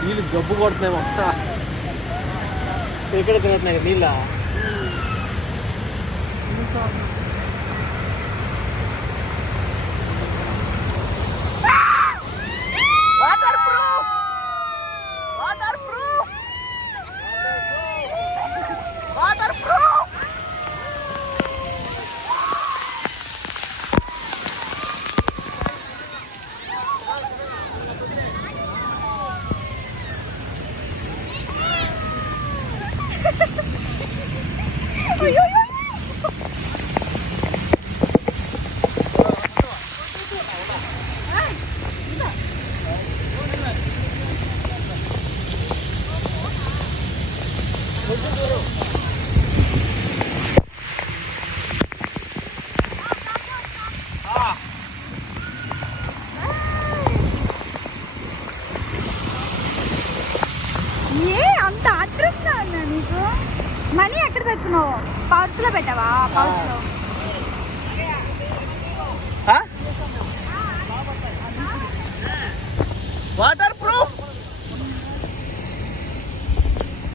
నీళ్ళు జబ్బు కొడుతున్నాయి మొత్తం ఎక్కడ తిరుగుతున్నాయి నీళ్ళ అంత ఆత్రంగా ఉన్నా నీకు మనీ ఎక్కడ పెట్టుకున్నావు పర్స్ లో పెట్టావా పర్స్ లో వాటర్